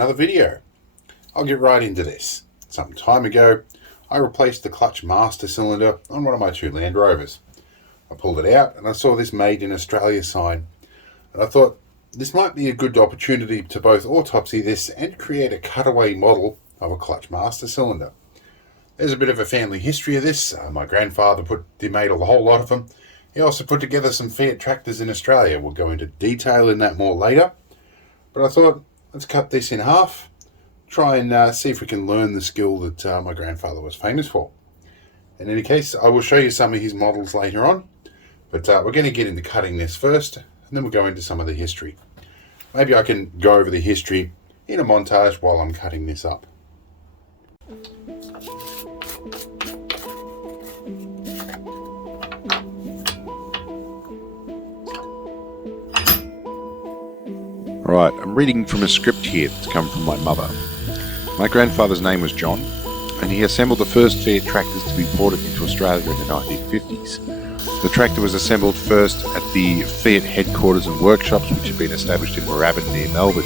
another video. I'll get right into this. Some time ago, I replaced the clutch master cylinder on one of my two Land Rovers. I pulled it out and I saw this Made in Australia sign, and I thought this might be a good opportunity to both autopsy this and create a cutaway model of a clutch master cylinder. There's a bit of a family history of this. My grandfather made a whole lot of them. He also put together some Fiat tractors in Australia. We'll go into detail in that more later. But I thought, let's cut this in half, try and see if we can learn the skill that my grandfather was famous for. In any case, I will show you some of his models later on, but we're going to get into cutting this first, and then we'll go into some of the history. Maybe I can go over the history in a montage while I'm cutting this up. Right, I'm reading from a script here that's come from my mother. My grandfather's name was John, and he assembled the first Fiat tractors to be ported into Australia in the 1950s. The tractor was assembled first at the Fiat headquarters and workshops, which had been established in Moorabbin near Melbourne.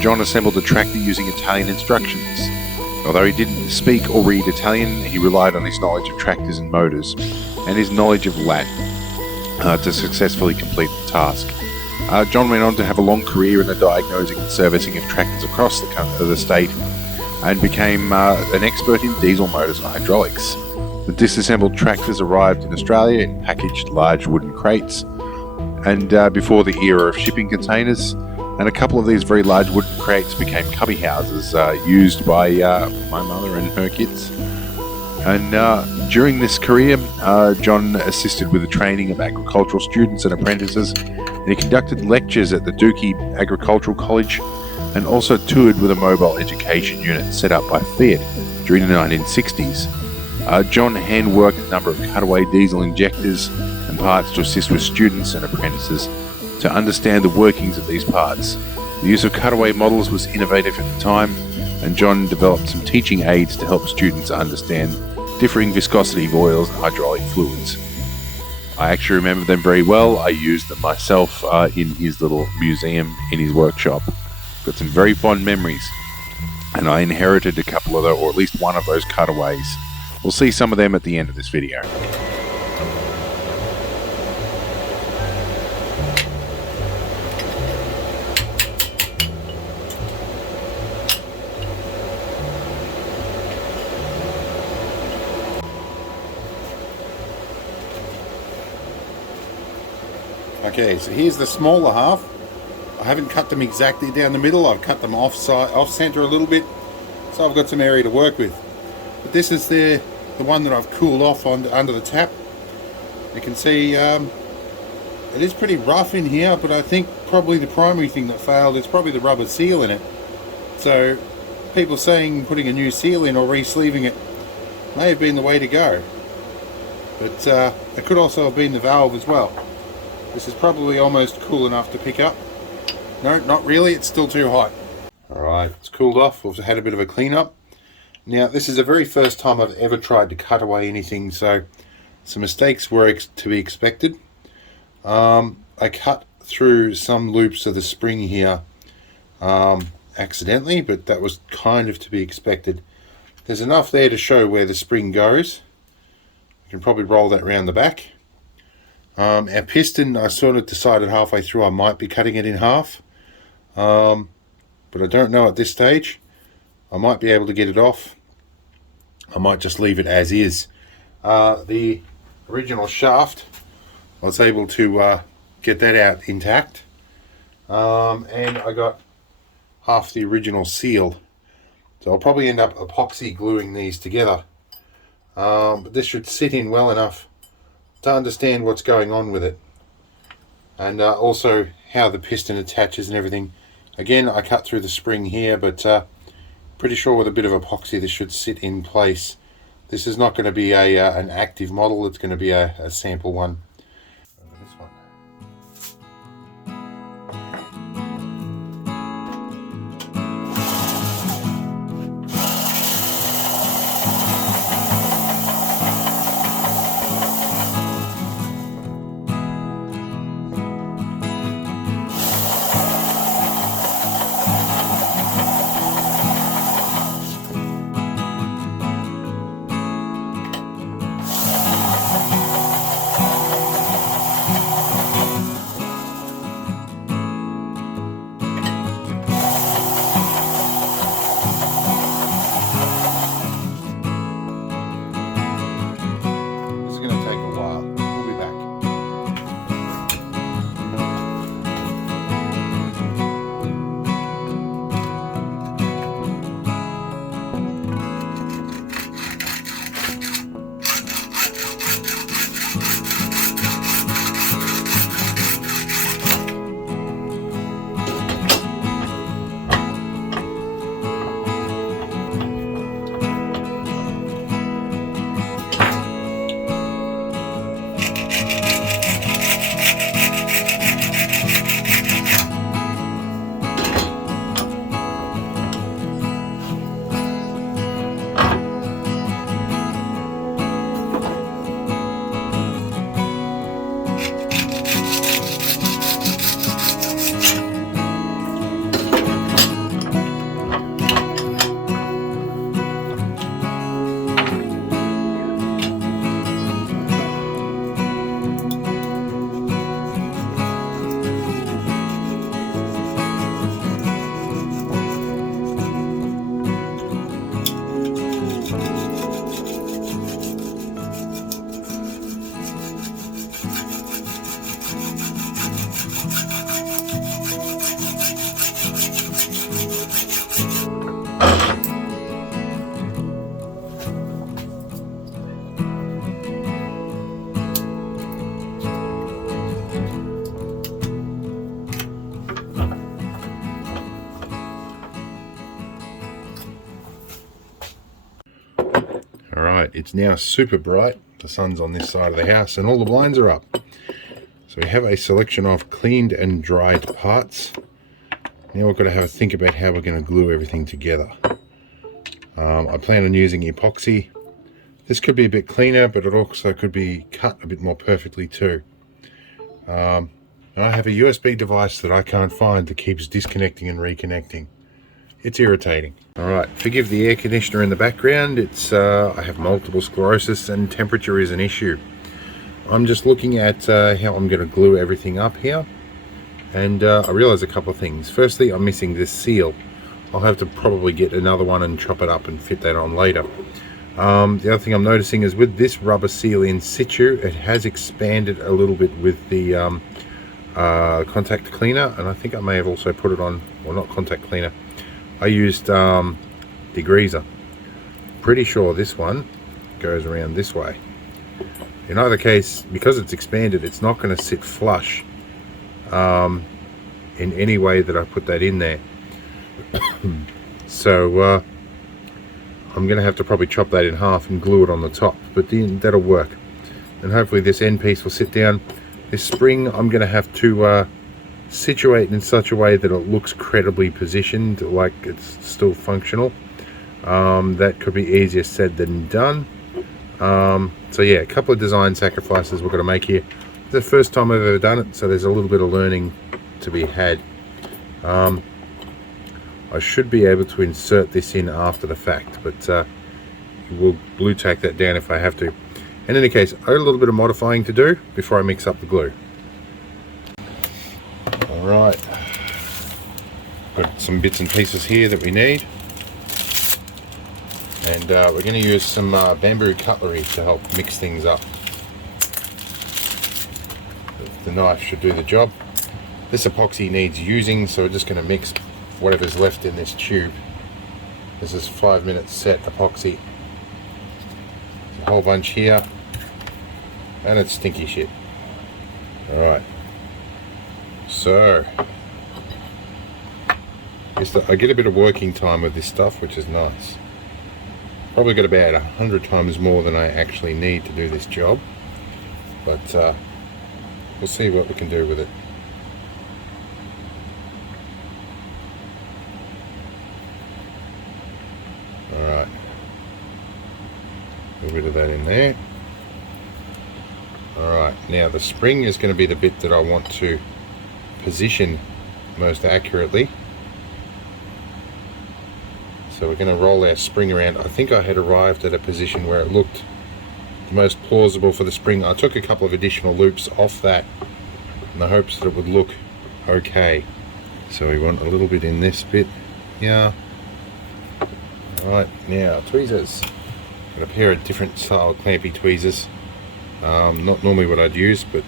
John assembled the tractor using Italian instructions. Although he didn't speak or read Italian, he relied on his knowledge of tractors and motors and his knowledge of Latin to successfully complete the task. John went on to have a long career in the diagnosing and servicing of tractors across the state and became an expert in diesel motors and hydraulics. The disassembled tractors arrived in Australia in packaged large wooden crates, and before the era of shipping containers, and a couple of these very large wooden crates became cubby houses used by my mother and her kids. And during this career, John assisted with the training of agricultural students and apprentices, and he conducted lectures at the Dookie Agricultural College and also toured with a mobile education unit set up by Fiat during the 1960s. John hand-worked a number of cutaway diesel injectors and parts to assist with students and apprentices to understand the workings of these parts. The use of cutaway models was innovative at the time, and John developed some teaching aids to help students understand differing viscosity of oils and hydraulic fluids. I actually remember them very well. I used them myself in his little museum in his workshop. Got some very fond memories, and I inherited a couple of those, or at least one of those cutaways. We'll see some of them at the end of this video. Okay, so here's the smaller half. I haven't cut them exactly down the middle. I've cut them off center a little bit, so I've got some area to work with. But this is the one that I've cooled off under the tap. You can see it is pretty rough in here, but I think probably the primary thing that failed is probably the rubber seal in it. So people saying putting a new seal in or re-sleeving it may have been the way to go. But it could also have been the valve as well. This is probably almost cool enough to pick up. No, not really, it's still too hot. Alright, it's cooled off. We've had a bit of a clean up. Now, this is the very first time I've ever tried to cut away anything, so some mistakes were to be expected. I cut through some loops of the spring here accidentally, but that was kind of to be expected. There's enough there to show where the spring goes. You can probably roll that around the back. Our piston, I sort of decided halfway through I might be cutting it in half, but I don't know at this stage. I might be able to get it off. I might just leave it as is. The original shaft, I was able to get that out intact, and I got half the original seal, so I'll probably end up epoxy gluing these together, but this should sit in well enough to understand what's going on with it, and also how the piston attaches and everything. Again, I cut through the spring here, but pretty sure with a bit of epoxy this should sit in place. This is not going to be an active model, it's going to be a sample one. This one. it's now super bright. The sun's on this side of the house and all the blinds are up. So we have a selection of cleaned and dried parts. Now we've got to have a think about how we're going to glue everything together. I plan on using epoxy. This could be a bit cleaner, but it also could be cut a bit more perfectly too. And I have a USB device that I can't find that keeps disconnecting and reconnecting. It's irritating. Alright, forgive the air conditioner in the background. I have multiple sclerosis and temperature is an issue. I'm just looking at how I'm going to glue everything up here. And I realise a couple of things. Firstly, I'm missing this seal. I'll have to probably get another one and chop it up and fit that on later. The other thing I'm noticing is with this rubber seal in situ, it has expanded a little bit with the contact cleaner, and I think I may have also put it on, well, not contact cleaner, I used degreaser. Pretty sure this one goes around this way. In either case, because it's expanded, it's not going to sit flush in any way that I put that in there. So I'm going to have to probably chop that in half and glue it on the top, but then that'll work. And hopefully this end piece will sit down. This spring I'm going to have to situate in such a way that it looks credibly positioned, like it's still functional. That could be easier said than done. So yeah, a couple of design sacrifices we're going to make here. It's the first time I've ever done it, so there's a little bit of learning to be had. I should be able to insert this in after the fact, but we'll blue tack that down if I have to. In any case, I got a little bit of modifying to do before I mix up the glue. Alright, got some bits and pieces here that we need. And we're going to use some bamboo cutlery to help mix things up. The knife should do the job. This epoxy needs using, so we're just going to mix whatever's left in this tube. This is 5-minute set epoxy. There's a whole bunch here, and it's stinky shit. Alright, so I get a bit of working time with this stuff, which is nice. Probably got about 100 times more than I actually need to do this job, but we'll see what we can do with it. Alright, a little bit of that in there. Alright, now the spring is going to be the bit that I want to position most accurately. So we're going to roll our spring around. I think I had arrived at a position where it looked the most plausible for the spring. I took a couple of additional loops off that in the hopes that it would look okay. So we want a little bit in this bit. Yeah. Alright, now tweezers. Got a pair of different style clampy tweezers. Not normally what I'd use, but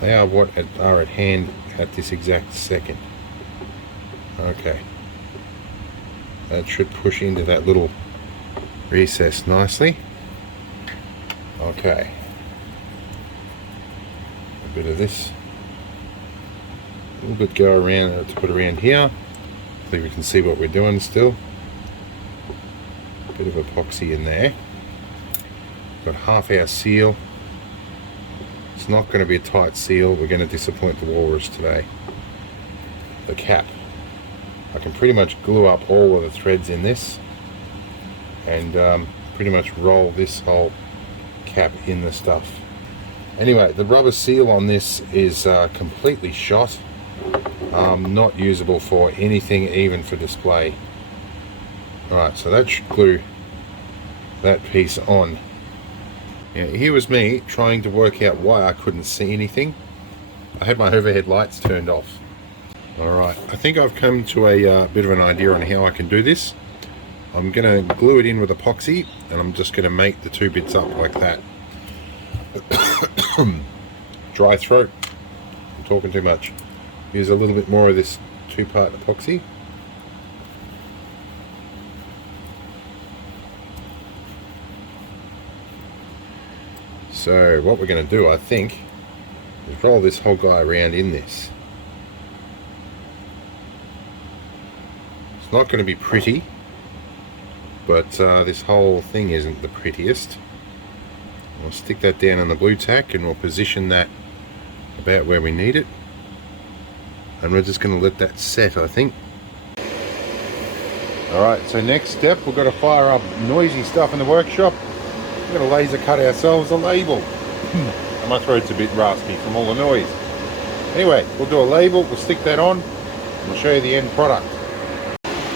they are what are at hand at this exact second. Okay. That should push into that little recess nicely. Okay. A bit of this. A little bit go around to put around here. I think we can see what we're doing still. A bit of epoxy in there. Got half our seal. It's not going to be a tight seal. We're going to disappoint the walrus today. The cap. I can pretty much glue up all of the threads in this and pretty much roll this whole cap in the stuff. Anyway, the rubber seal on this is completely shot. Not usable for anything, even for display. Alright, so that should glue that piece on. Now, here was me trying to work out why I couldn't see anything. I had my overhead lights turned off. Alright, I think I've come to a bit of an idea on how I can do this. I'm going to glue it in with epoxy, and I'm just going to make the two bits up like that. Dry throat. I'm talking too much. Use a little bit more of this 2-part epoxy. So what we're going to do, I think, is roll this whole guy around in this. It's not going to be pretty, but this whole thing isn't the prettiest. We'll stick that down on the blue tack and we'll position that about where we need it. And we're just going to let that set, I think. Alright, so next step, we've got to fire up noisy stuff in the workshop. We're going to laser cut ourselves a label. And my throat's a bit raspy from all the noise. Anyway, we'll do a label, we'll stick that on, and we'll show you the end product.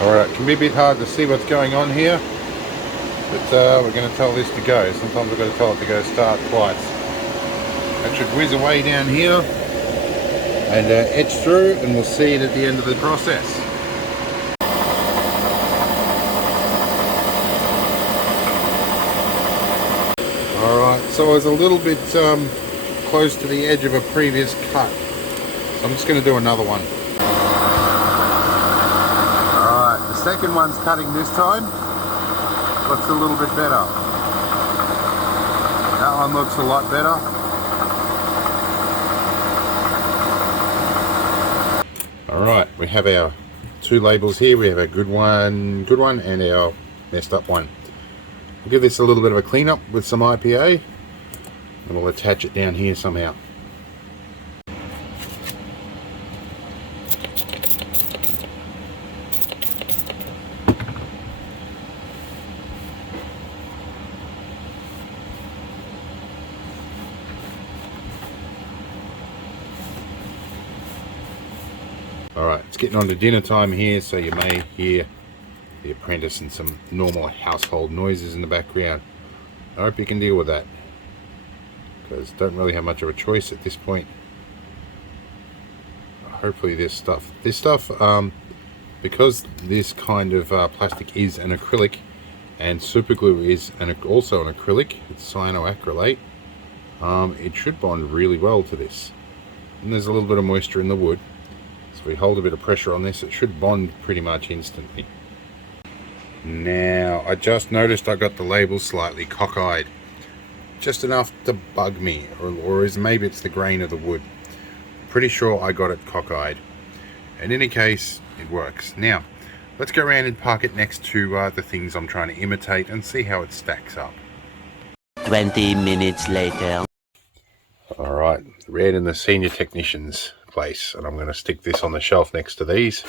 Alright, it can be a bit hard to see what's going on here, but we're going to tell this to go. Sometimes we've got to tell it to go start twice. That should whiz away down here and etch through, and we'll see it at the end of the process. Alright, so I was a little bit close to the edge of a previous cut, so I'm just going to do another one. Alright, the second one's cutting this time. Looks a little bit better. That one looks a lot better. Alright, we have our two labels here. We have a good one, and our messed up one. We'll give this a little bit of a clean up with some IPA, and we'll attach it down here somehow. Alright, it's getting on to dinner time here, so you may hear the apprentice and some normal household noises in the background. I hope you can deal with that, because don't really have much of a choice at this point. Hopefully this stuff, because this kind of plastic is an acrylic, and super glue is also an acrylic, it's cyanoacrylate, it should bond really well to this. And there's a little bit of moisture in the wood, so if we hold a bit of pressure on this, it should bond pretty much instantly. Now, I just noticed I got the label slightly cockeyed. Just enough to bug me, or maybe it's the grain of the wood. Pretty sure I got it cockeyed. In any case, it works. Now, let's go around and park it next to the things I'm trying to imitate and see how it stacks up. 20 minutes later. Alright, we're in the senior technician's place, and I'm going to stick this on the shelf next to these.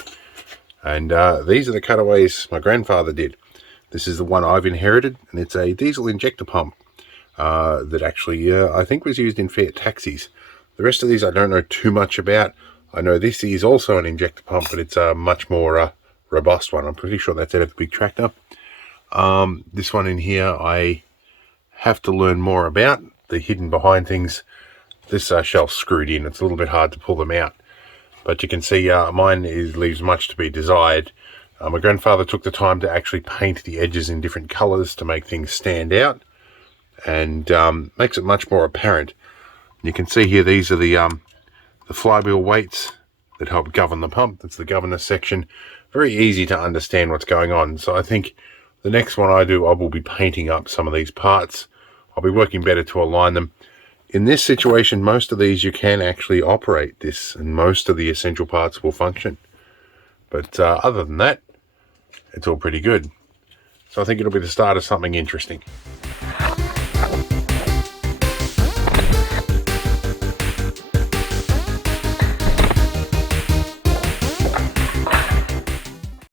And these are the cutaways my grandfather did. This is the one I've inherited, and it's a diesel injector pump that actually I think was used in Fiat taxis. The rest of these I don't know too much about. I know this is also an injector pump, but it's a much more robust one. I'm pretty sure that's out of the big tractor. This one in here I have to learn more about. The hidden behind things. This shelf's screwed in. It's a little bit hard to pull them out. But you can see mine leaves much to be desired. My grandfather took the time to actually paint the edges in different colours to make things stand out, and makes it much more apparent. You can see here these are the flywheel weights that help govern the pump. That's the governor section. Very easy to understand what's going on. So I think the next one I do, I will be painting up some of these parts. I'll be working better to align them. In this situation, most of these you can actually operate this, and most of the essential parts will function. But other than that, it's all pretty good. So I think it'll be the start of something interesting.